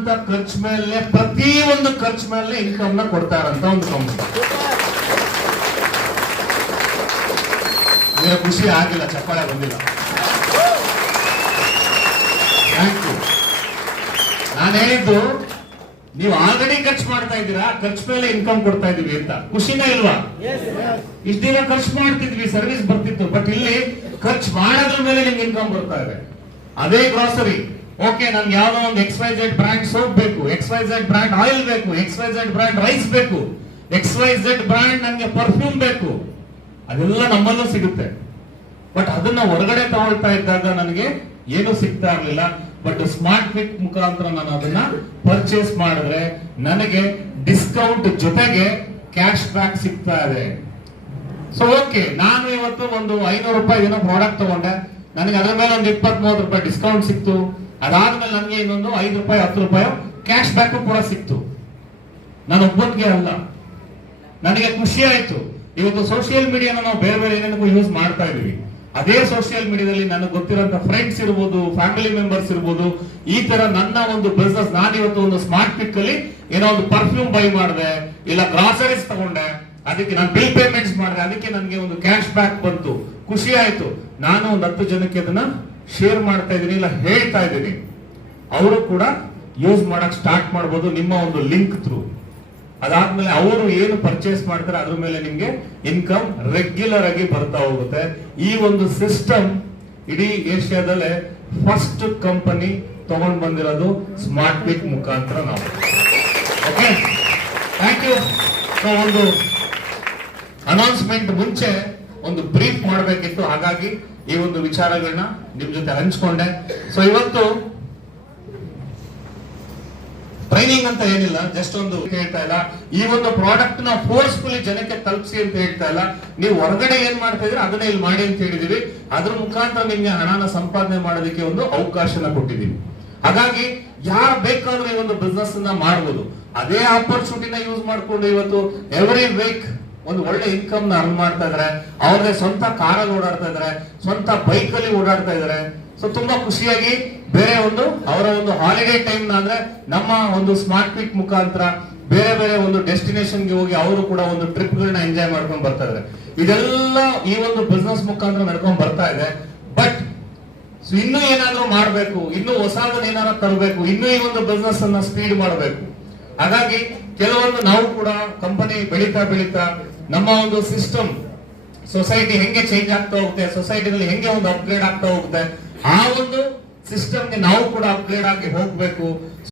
ಮಾಡುವಂತ ಖರ್ಚು ಮೇಲೆ ಪ್ರತಿ ಒಂದು ಖರ್ಚು ಮೇಲೆ ಇನ್ಕಮ್ ನ ಕೊಡ್ತಾರಂತ ಒಂದು ಕಂಪನಿ. ಖುಷಿ ಆಗಿಲ್ಲ, ಚಪ್ಪಾಳೆ ಬಂದಿಲ್ಲ. Thank you. ನಾನು ಹೇಳಿದ್ದು ನೀವು ಆಲ್ರೆಡಿ ಖರ್ಚು ಮಾಡ್ತಾ ಇದ್ದೀರಾ, ಖರ್ಚು ಮೇಲೆ ಇನ್ಕಮ್ ಕೊಡ್ತಾ ಇದೀವಿ ಅಂತ. ಖುಷಿನೇ ಇಲ್ವಾ? ಇಷ್ಟ ದಿನ ಖರ್ಚು ಮಾಡ್ತಿದ್ವಿ, ಸರ್ವಿಸ್ ಬರ್ತಿತ್ತು. ಬಟ್ ಇಲ್ಲಿ ಖರ್ಚು ಮಾಡೋದ್ರ ಮೇಲೆ ನಿಮ್ಗೆ ಇನ್ಕಮ್ ಬರ್ತಾ ಇದೆ. ಅದೇ ಗ್ರಾಸರಿ, ಓಕೆ ನನ್ಗೆ ಯಾವ್ದೋ ಒಂದು XYZ ಬ್ರ್ಯಾಂಡ್ ಸೋಪ್ ಬೇಕು, XYZ ಬ್ರ್ಯಾಂಡ್ ಆಯಿಲ್ ಬೇಕು, XYZ ಬ್ರ್ಯಾಂಡ್ ರೈಸ್ ಬೇಕು, XYZ ಬ್ರ್ಯಾಂಡ್ ನನಗೆ ಪರ್ಫ್ಯೂಮ್ ಬೇಕು, ಅದೆಲ್ಲ ನಮ್ಮಲ್ಲೂ ಸಿಗುತ್ತೆ. ಬಟ್ ಅದನ್ನ ಹೊರಗಡೆ ತಗೊಳ್ತಾ ಇದ್ದಾಗ ನನಗೆ ಏನು ಸಿಗ್ತಾ ಇರ್ಲಿಲ್ಲ. ಬಟ್ ಸ್ಮಾರ್ಟ್ ಕ್ವಿಕ್ ಮುಖಾಂತರ ನಾನು ಅದನ್ನ ಪರ್ಚೇಸ್ ಮಾಡಿದ್ರೆ ನನಗೆ ಡಿಸ್ಕೌಂಟ್ ಜೊತೆಗೆ ಕ್ಯಾಶ್ ಬ್ಯಾಕ್ ಸಿಗ್ತಾ ಇದೆ. ಸೊ ಓಕೆ, ನಾನು ಇವತ್ತು ಒಂದು 500 ರೂಪಾಯಿ ಏನೋ ಪ್ರಾಡಕ್ಟ್ ತಗೊಂಡೆ, ನನಗೆ ಅದರ ಮೇಲೆ ಒಂದು 20-30 ರೂಪಾಯಿ ಡಿಸ್ಕೌಂಟ್ ಸಿಕ್ತು. ಅದಾದ್ಮೇಲೆ ನನಗೆ ಇನ್ನೊಂದು 5 ರೂಪಾಯಿ 10 ರೂಪಾಯಿ ಕ್ಯಾಶ್ ಬ್ಯಾಕ್ ಕೂಡ ಸಿಕ್ತು. ನಾನು ಒಬ್ಬನಿಗೆ ಅಲ್ಲ, ನನಗೆ ಖುಷಿ ಆಯ್ತು. ಇವತ್ತು ಸೋಷಿಯಲ್ ಮೀಡಿಯಾನ ನಾವು ಬೇರೆ ಬೇರೆ ಏನೇನಕ್ಕೂ ಯೂಸ್ ಮಾಡ್ತಾ ಇದೀವಿ. ಅದೇ ಸೋಷಿಯಲ್ ಮೀಡಿಯಾದಲ್ಲಿ ನನಗೆ ಗೊತ್ತಿರೋಂಥ ಫ್ರೆಂಡ್ಸ್ ಇರ್ಬೋದು, ಫ್ಯಾಮಿಲಿ ಮೆಂಬರ್ಸ್ ಇರ್ಬೋದು, ಈ ತರ ನನ್ನ ಒಂದು ಬಿಸ್ನೆಸ್, ನಾನು ಇವತ್ತು ಒಂದು ಸ್ಮಾರ್ಟ್ ಕ್ವಿಕ್ ಅಲ್ಲಿ ಏನೋ ಒಂದು ಪರ್ಫ್ಯೂಮ್ ಬೈ ಮಾಡಿದೆ, ಇಲ್ಲ ಗ್ರಾಸರೀಸ್ ತಗೊಂಡೆ, ಅದಕ್ಕೆ ನಾನು ಬಿಲ್ ಪೇಮೆಂಟ್ಸ್ ಮಾಡಿದೆ, ಅದಕ್ಕೆ ನನಗೆ ಒಂದು ಕ್ಯಾಶ್ ಬ್ಯಾಕ್ ಬಂತು, ಖುಷಿ ಆಯ್ತು. ನಾನು ಒಂದು 10 ಜನಕ್ಕೆ ಅದನ್ನ ಶೇರ್ ಮಾಡ್ತಾ ಇದ್ದೀನಿ, ಇಲ್ಲ ಹೇಳ್ತಾ ಇದ್ದೀನಿ. ಅವರು ಕೂಡ ಯೂಸ್ ಮಾಡಕ್ ಸ್ಟಾರ್ಟ್ ಮಾಡ್ಬೋದು ನಿಮ್ಮ ಒಂದು ಲಿಂಕ್ ಥ್ರೂ. ಅದಾದ್ಮೇಲೆ ಅವರು ಏನು ಪರ್ಚೇಸ್ ಮಾಡ್ತಾರೆ ಅದ್ರ ಮೇಲೆ ನಿಮ್ಗೆ ಇನ್ಕಮ್ ರೆಗ್ಯುಲರ್ ಆಗಿ ಬರ್ತಾ ಹೋಗುತ್ತೆ. ಈ ಒಂದು ಸಿಸ್ಟಮ್ ಇಡೀ ಏಷ್ಯಾದಲ್ಲೇ ಫಸ್ಟ್ ಕಂಪನಿ ತಗೊಂಡ್ ಬಂದಿರೋದು ಸ್ಮಾರ್ಟ್ ಕ್ವಿಕ್ ಮುಖಾಂತರ ನಾವು. Okay, thank you. ಒಂದು ಅನೌನ್ಸ್ಮೆಂಟ್ ಮುಂಚೆ ಒಂದು ಬ್ರೀಫ್ ಮಾಡಬೇಕಿತ್ತು, ಹಾಗಾಗಿ ಈ ಒಂದು ವಿಚಾರಗಳನ್ನ ನಿಮ್ ಜೊತೆ ಹಂಚ್ಕೊಂಡೆ. ಸೊ ಇವತ್ತು ಟ್ರೈನಿಂಗ್ ಅಂತ ಏನಿಲ್ಲ, ಜಸ್ಟ್ ಒಂದು ಹೇಳ್ತಾ ಇಲ್ಲ, ಈ ಒಂದು ಪ್ರಾಡಕ್ಟ್ ನ ಫೋರ್ಸ್ಫುಲಿ ಜನಕ್ಕೆ ತಲುಪಿಸಿ ಅಂತ ಹೇಳ್ತಾ ಇಲ್ಲ. ನೀವು ಹೊರಗಡೆ ಏನ್ ಮಾಡ್ತಾ ಇದ್ರೆ ಅದನ್ನ ಇಲ್ಲಿ ಮಾಡಿ ಅಂತ ಹೇಳಿದೀವಿ. ಅದ್ರ ಮುಖಾಂತರ ನಿಮ್ಗೆ ಹಣನ ಸಂಪಾದನೆ ಮಾಡೋದಕ್ಕೆ ಒಂದು ಅವಕಾಶನ ಕೊಟ್ಟಿದೀವಿ. ಹಾಗಾಗಿ ಯಾರು ಬೇಕಾದ್ರೂ ಈ ಒಂದು ಬಿಸ್ನೆಸ್ ಅನ್ನ ಮಾಡಬಹುದು. ಅದೇ ಆಪರ್ಚುನಿಟಿನ ಯೂಸ್ ಮಾಡ್ಕೊಂಡು ಇವತ್ತು ಎವ್ರಿ ವೀಕ್ ಒಂದು ಒಳ್ಳೆ ಇನ್ಕಮ್ ನ ಅರ್ನ್ ಮಾಡ್ತಾ ಇದಾರೆ. ಅವ್ರದೇ ಸ್ವಂತ ಕಾರಲ್ಲಿ ಓಡಾಡ್ತಾ ಇದಾರೆ, ಸ್ವಂತ ಬೈಕ್ ಅಲ್ಲಿ ಓಡಾಡ್ತಾ ಇದಾರೆ. ಸೊ ತುಂಬಾ ಖುಷಿಯಾಗಿ ಬೇರೆ ಒಂದು ಅವರ ಒಂದು ಹಾಲಿಡೇ ಟೈಮ್ ನ ಅಂದ್ರೆ ನಮ್ಮ ಒಂದು ಸ್ಮಾರ್ಟ್ ಕ್ವಿಕ್ ಮುಖಾಂತರ ಬೇರೆ ಬೇರೆ ಒಂದು ಡೆಸ್ಟಿನೇಷನ್ ಗೆ ಹೋಗಿ ಅವರು ಕೂಡ ಒಂದು ಟ್ರಿಪ್ ಗಳನ್ನ ಎಂಜಾಯ್ ಮಾಡ್ಕೊಂಡು ಬರ್ತಾ ಇದಾರೆ. ಇದೆಲ್ಲ ಈ ಒಂದು ಬಿಸ್ನೆಸ್ ಮುಖಾಂತರ ನಡ್ಕೊಂಡ್ ಬರ್ತಾ ಇದೆ. ಬಟ್ ಇನ್ನೂ ಏನಾದ್ರೂ ಮಾಡ್ಬೇಕು, ಇನ್ನೂ ಹೊಸದನ್ನ ಏನಾದ್ರು ತರಬೇಕು, ಇನ್ನೂ ಈ ಒಂದು ಬಿಸ್ನೆಸ್ ಅನ್ನ ಸ್ಪೀಡ್ ಮಾಡಬೇಕು. ಹಾಗಾಗಿ ಕೆಲವೊಂದು ನಾವು ಕೂಡ ಕಂಪನಿ ಬೆಳೀತಾ ಬೆಳೀತಾ ನಮ್ಮ ಒಂದು ಸಿಸ್ಟಮ್, ಸೊಸೈಟಿ ಹೆಂಗೆ ಚೇಂಜ್ ಆಗ್ತಾ ಹೋಗುತ್ತೆ, ಸೊಸೈಟಿನಲ್ಲಿ ಹೆಂಗೆ ಒಂದು ಅಪ್ಗ್ರೇಡ್ ಆಗ್ತಾ ಹೋಗುತ್ತೆ, ಆ ಒಂದು ಸಿಸ್ಟಮ್ಗೆ ನಾವು ಕೂಡ ಅಪ್ಗ್ರೇಡ್ ಆಗಿ ಹೋಗ್ಬೇಕು.